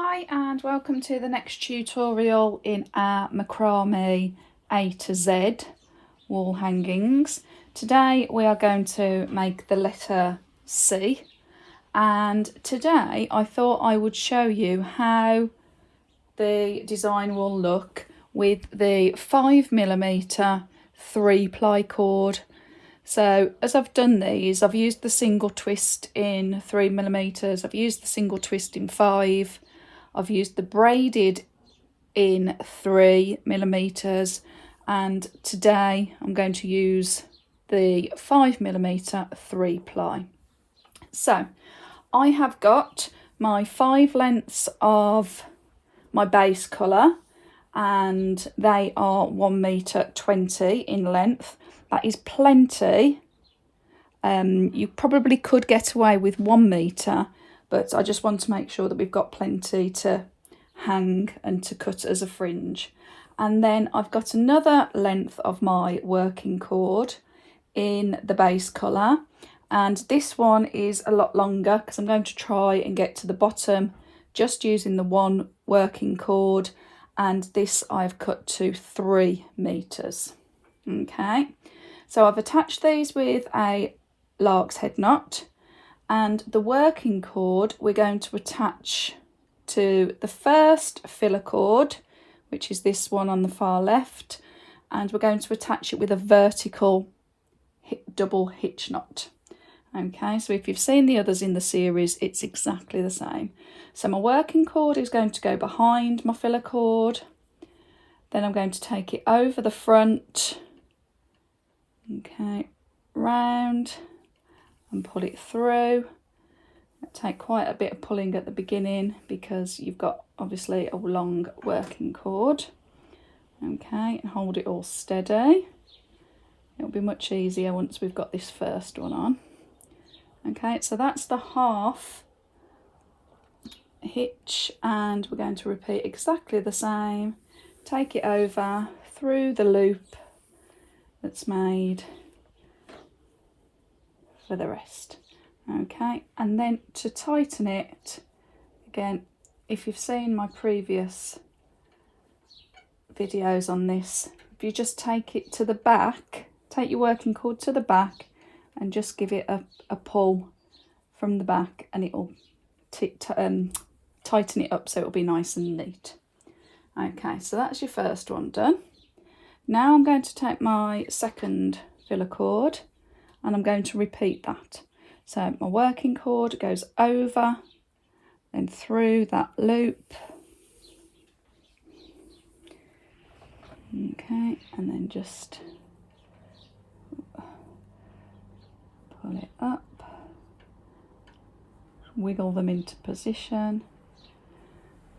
Hi and welcome to the next tutorial in our macrame A to Z wall hangings. Today we are going to make the letter C, and today I thought I would show you how the design will look with the 5mm 3-ply cord. So as I've done these, I've used the single twist in 3mm, I've used the single twist in 5, I've used the braided in 3mm, and today I'm going to use the 5mm 3-ply. So I have got my 5 lengths of my base colour, and they are 1m20 in length. That is plenty. You probably could get away with 1 metre, but I just want to make sure that we've got plenty to hang and to cut as a fringe. And then I've got another length of my working cord in the base colour, and this one is a lot longer because I'm going to try and get to the bottom just using the one working cord, and this I've cut to 3 meters. Okay, so I've attached these with a lark's head knot, and the working cord we're going to attach to the first filler cord, which is this one on the far left, and we're going to attach it with a vertical double hitch knot. Okay, so if you've seen the others in the series, it's exactly the same. So my working cord is going to go behind my filler cord, then I'm going to take it over the front, okay, round and pull it through. Take quite a bit of pulling at the beginning because you've got obviously a long working cord. Okay, and hold it all steady. It'll be much easier once we've got this first one on. Okay, so that's the half hitch, and we're going to repeat exactly the same. Take it over through the loop that's made for the rest. Okay, and then to tighten it, again, if you've seen my previous videos on this, if you just take it to the back, take your working cord to the back and just give it a pull from the back, and it'll tighten it up so it'll be nice and neat. Okay, so that's your first one done. Now I'm going to take my second filler cord and I'm going to repeat that. So my working cord goes over, then through that loop. Okay, and then just pull it up, wiggle them into position,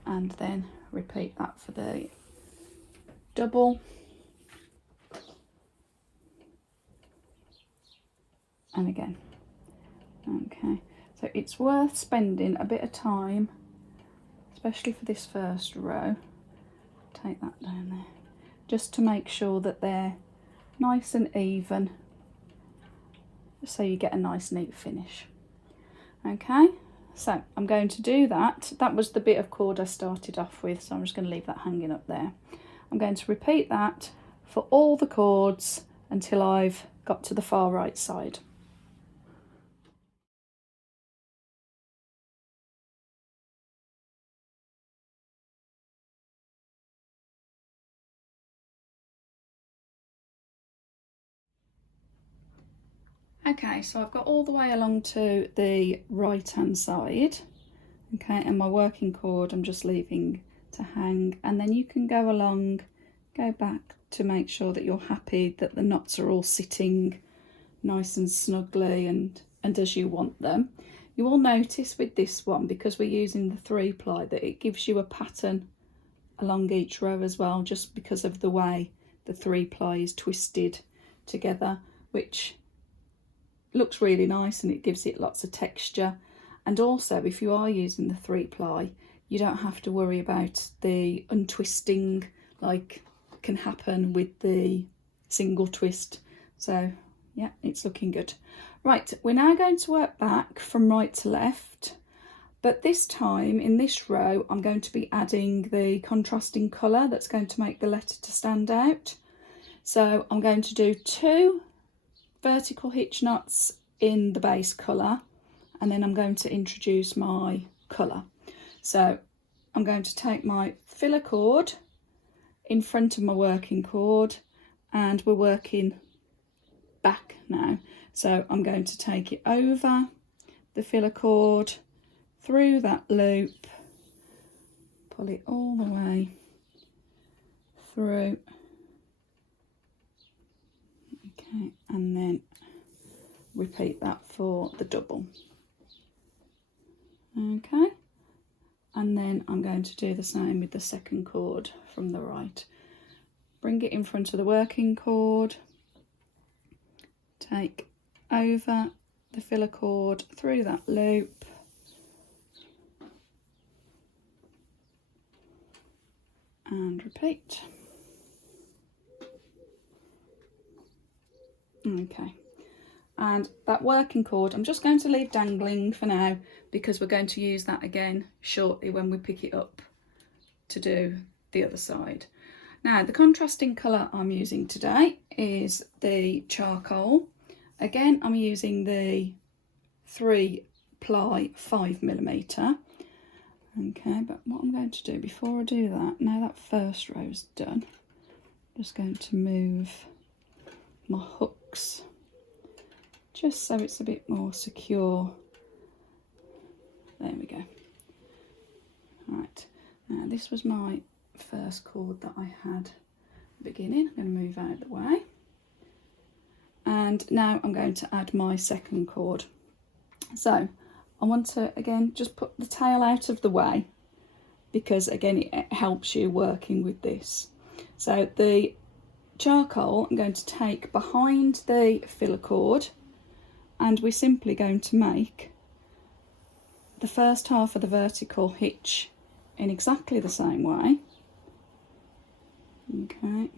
and then repeat that for the double. And again. Okay, so it's worth spending a bit of time, especially for this first row. Take that down there, just to make sure that they're nice and even, so you get a nice neat finish. Okay, so I'm going to do that. That was the bit of cord I started off with, so I'm just going to leave that hanging up there. I'm going to repeat that for all the cords until I've got to the far right side. Okay, so I've got all the way along to the right hand side, okay, and my working cord I'm just leaving to hang, and then you can go along, go back to make sure that you're happy that the knots are all sitting nice and snugly and as you want them. You will notice with this one, because we're using the 3-ply, that it gives you a pattern along each row as well, just because of the way the 3-ply is twisted together, which looks really nice and it gives it lots of texture. And also, if you are using the 3-ply, you don't have to worry about the untwisting like can happen with the single twist. So yeah, it's looking good. Right, we're now going to work back from right to left, But this time in this row I'm going to be adding the contrasting colour that's going to make the letter to stand out. So I'm going to do 2 vertical hitch knots in the base colour, and then I'm going to introduce my colour. So I'm going to take my filler cord in front of my working cord, and we're working back now. So I'm going to take it over the filler cord, through that loop, pull it all the way through, okay, and then repeat that for the double. Okay, and then I'm going to do the same with the second cord from the right. Bring it in front of the working cord, take over the filler cord through that loop, and repeat. Okay, and that working cord I'm just going to leave dangling for now, because we're going to use that again shortly when we pick it up to do the other side. Now the contrasting colour I'm using today is the charcoal. Again, I'm using the 3 ply 5mm. Okay, but what I'm going to do before I do that, now that first row's done, I'm just going to move my hooks just so it's a bit more secure. There we go. Right, now this was my first cord that I had at the beginning. I'm going to move out of the way. And now I'm going to add my second cord. So I want to again just put the tail out of the way, because again it helps you working with this. So the charcoal I'm going to take behind the filler cord, and we're simply going to make the first half of the vertical hitch in exactly the same way. Okay,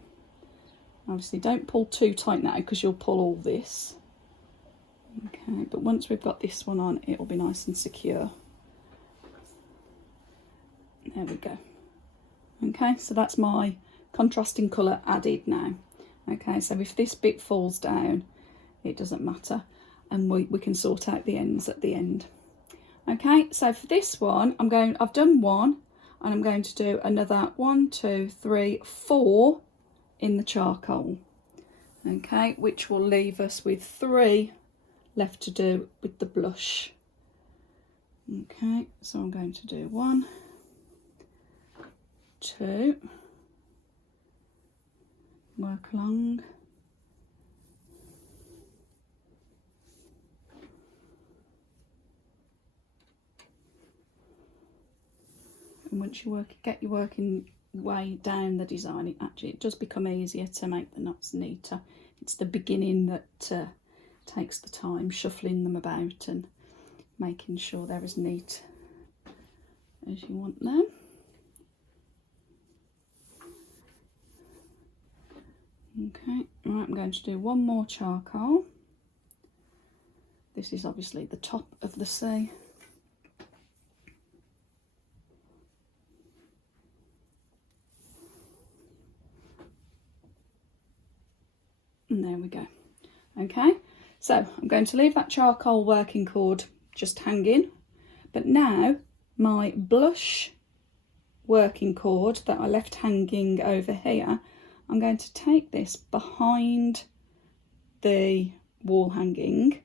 obviously don't pull too tight now because you'll pull all this. Okay, but once we've got this one on, it will be nice and secure. There we go. Okay, so that's my contrasting colour added now. Okay, so if this bit falls down, it doesn't matter, and we can sort out the ends at the end. Okay, so for this one, I've done one, and I'm going to do another 1, 2, 3, 4 in the charcoal. Okay, which will leave us with 3 left to do with the blush. Okay, so I'm going to do 1, 2, work along, and once you get your working way down the design, it does become easier to make the knots neater. It's the beginning that takes the time, shuffling them about and making sure they're as neat as you want them. Okay, right, I'm going to do one more charcoal. This is obviously the top of the C. And there we go. Okay, so I'm going to leave that charcoal working cord just hanging, but now my blush working cord that I left hanging over here, I'm going to take this behind the wall hanging,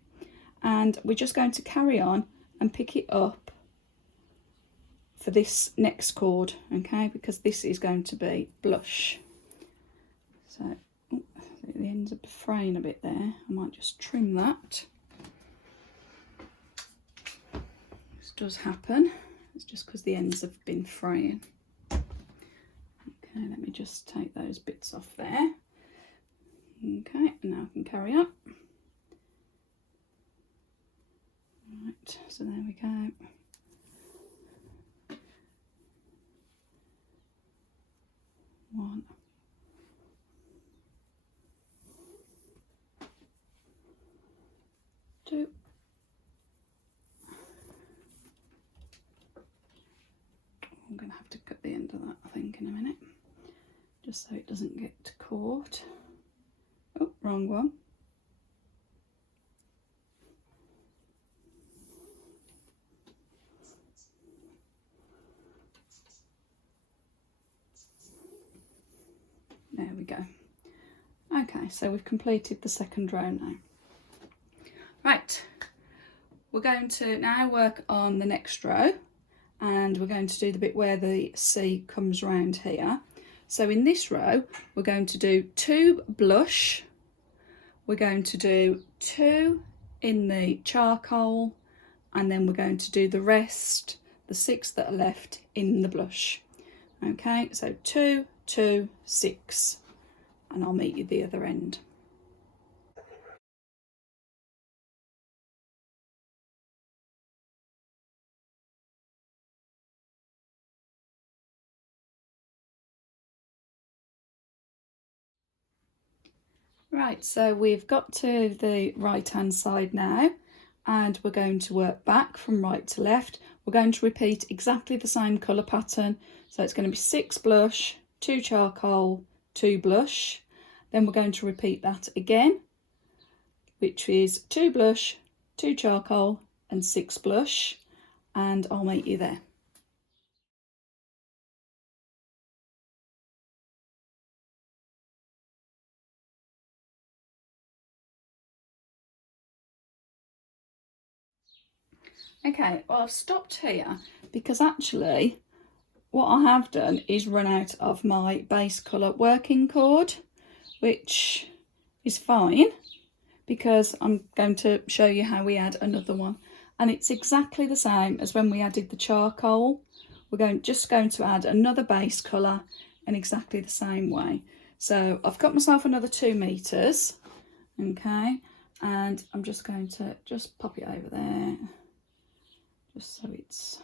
and we're just going to carry on and pick it up for this next cord, okay, because this is going to be blush. So the ends are fraying a bit there. I might just trim that. This does happen. It's just because the ends have been fraying. Okay, let me just take those bits off there. Okay, and now I can carry on. Right, so there we go. One. Two. just so it doesn't get caught. Oh, wrong one. There we go. Okay, so we've completed the second row now. Right, we're going to now work on the next row, and we're going to do the bit where the C comes round here. So in this row, we're going to do 2 blush, we're going to do 2 in the charcoal, and then we're going to do the rest, the 6 that are left, in the blush. Okay, so 2, 2, 6, and I'll meet you at the other end. Right, so we've got to the right hand side now, and we're going to work back from right to left. We're going to repeat exactly the same colour pattern, so it's going to be 6 blush, 2 charcoal, 2 blush. Then we're going to repeat that again, which is 2 blush, 2 charcoal and 6 blush, and I'll meet you there. Okay, well, I've stopped here because actually what I have done is run out of my base colour working cord, which is fine because I'm going to show you how we add another one, and it's exactly the same as when we added the charcoal. We're just going to add another base colour in exactly the same way. So I've got myself another 2 meters, okay, and I'm just going to just pop it over there, just so it's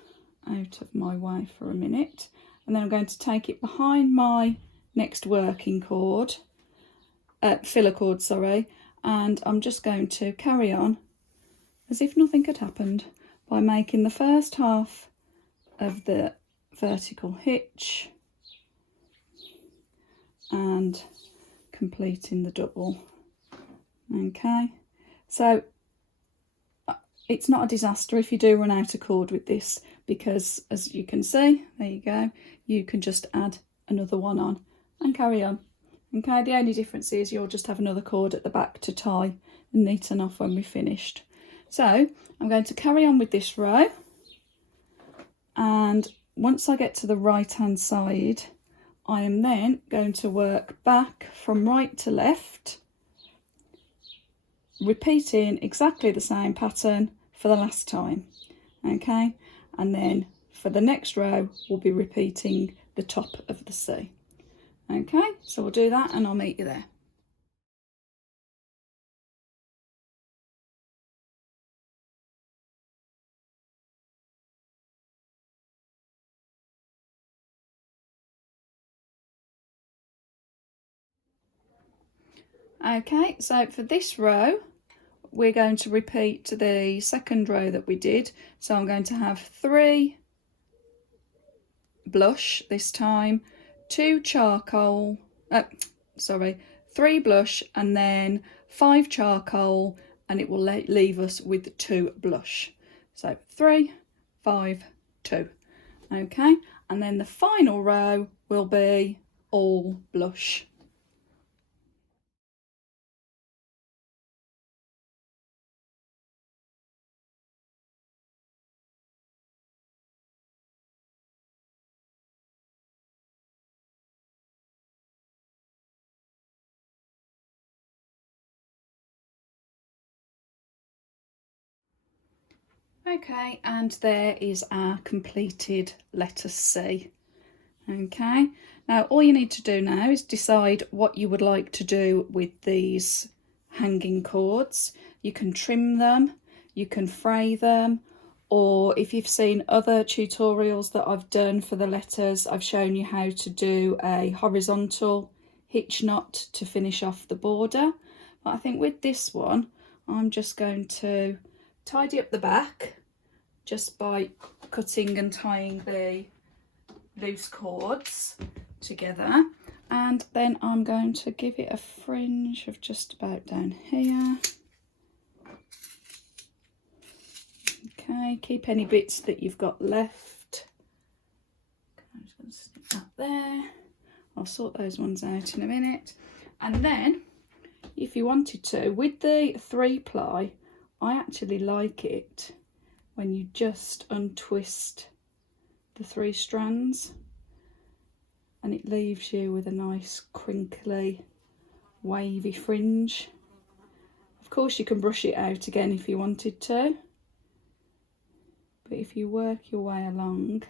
out of my way for a minute, and then I'm going to take it behind my next working cord, filler cord, sorry, and I'm just going to carry on as if nothing had happened by making the first half of the vertical hitch and completing the double. Okay, so it's not a disaster if you do run out of cord with this, because as you can see, there you go, you can just add another one on and carry on. Okay, the only difference is you'll just have another cord at the back to tie and neaten off when we're finished. So I'm going to carry on with this row, and once I get to the right hand side, I am then going to work back from right to left, repeating exactly the same pattern for the last time. Okay, and then for the next row we'll be repeating the top of the C. Okay, so we'll do that and I'll meet you there. Okay, so for this row we're going to repeat the second row that we did. So I'm going to have 3 blush this time, 2 charcoal, 3 blush, and then 5 charcoal, and it will leave us with 2 blush. So 3, 5, 2. Okay, and then the final row will be all blush. Okay, and there is our completed letter C. Okay, now all you need to do now is decide what you would like to do with these hanging cords. You can trim them, you can fray them, or if you've seen other tutorials that I've done for the letters, I've shown you how to do a horizontal hitch knot to finish off the border. But I think with this one, I'm just going to tidy up the back just by cutting and tying the loose cords together, And then I'm going to give it a fringe of just about down here. Okay, keep any bits that you've got left. Okay, I'm just going to stick that there. I'll sort those ones out in a minute. And then, if you wanted to, with the 3-ply, I actually like it when you just untwist the 3 strands, and it leaves you with a nice crinkly wavy fringe. Of course you can brush it out again if you wanted to, but if you work your way along,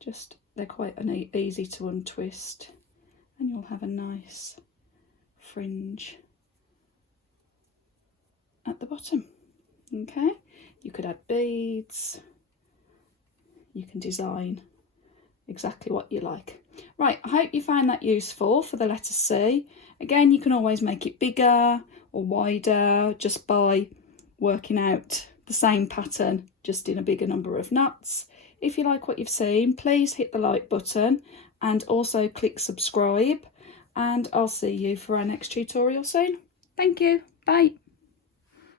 just they're quite easy to untwist, and you'll have a nice fringe at the bottom. Okay, you could add beads, you can design exactly what you like. Right, I hope you found that useful for the letter C. Again, you can always make it bigger or wider just by working out the same pattern just in a bigger number of knots. If you like what you've seen, please hit the like button and also click subscribe, and I'll see you for our next tutorial soon. Thank you, bye.